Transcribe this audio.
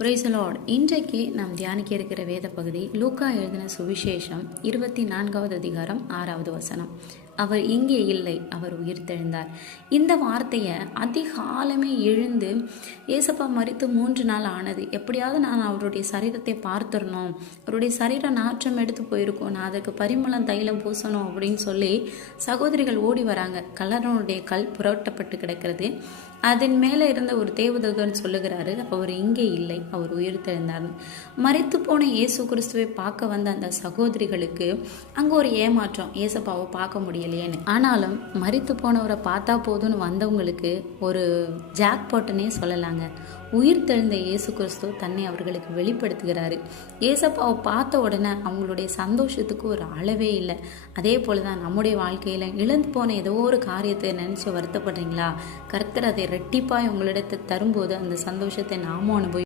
Praise the Lord. இன்றைக்கு நாம் தியானிக்க இருக்கிற வேத பகுதி லூக்கா எழுதின சுவிசேஷம் 24வது அதிகாரம் 6வது வசனம். அவர் இங்கே இல்லை, அவர் உயிர்த்தெழுந்தார். இந்த வார்த்தையை அதிகாலமே எழுந்து ஏசப்பா மரித்து 3 நாள் ஆனது, எப்படியாவது நான் அவருடைய சரீரத்தை பார்த்துடணும், அவருடைய சரீரம் நாற்றம் எடுத்து போயிருக்கும், நான் அதுக்கு பரிமளம் தைலம் பூசணும் அப்படின்னு சொல்லி சகோதரிகள் ஓடி வராங்க. கல்லறையுடைய கல் புரட்டப்பட்டு கிடக்கிறது. அதன் மேலே இருந்த ஒரு தேவதூதன் சொல்லுகிறாரு, அவர் இங்கே இல்லை, அவர் உயிர்த்தெழுந்தார். மரித்து போன இயேசு கிறிஸ்துவை பார்க்க வந்த அந்த சகோதரிகளுக்கு அங்கே ஒரு ஏமாற்றம், ஏசப்பாவை பார்க்க முடியலையேன்னு. ஆனாலும் மரித்து போனவரை பார்த்தா போதும்னு வந்தவங்களுக்கு ஒரு ஜாக்பாட்னே சொல்லலாங்க. உயிர்த்தெழுந்த இயேசு கிறிஸ்து தன்னை அவர்களுக்கு வெளிப்படுத்துகிறாரு. ஏசப்பாவை பார்த்த உடனே அவங்களுடைய சந்தோஷத்துக்கு ஒரு அளவே இல்லை. அதே போல தான் நம்முடைய வாழ்க்கையில் இழந்து போன ஏதோ ஒரு காரியத்தை நினச்சி வருத்தப்படுறீங்களா? கர்த்தர் அதை ரெட்டிப்பாய் உங்களிடத்தை தரும்போது அந்த சந்தோஷத்தை நாமும் அனுபவி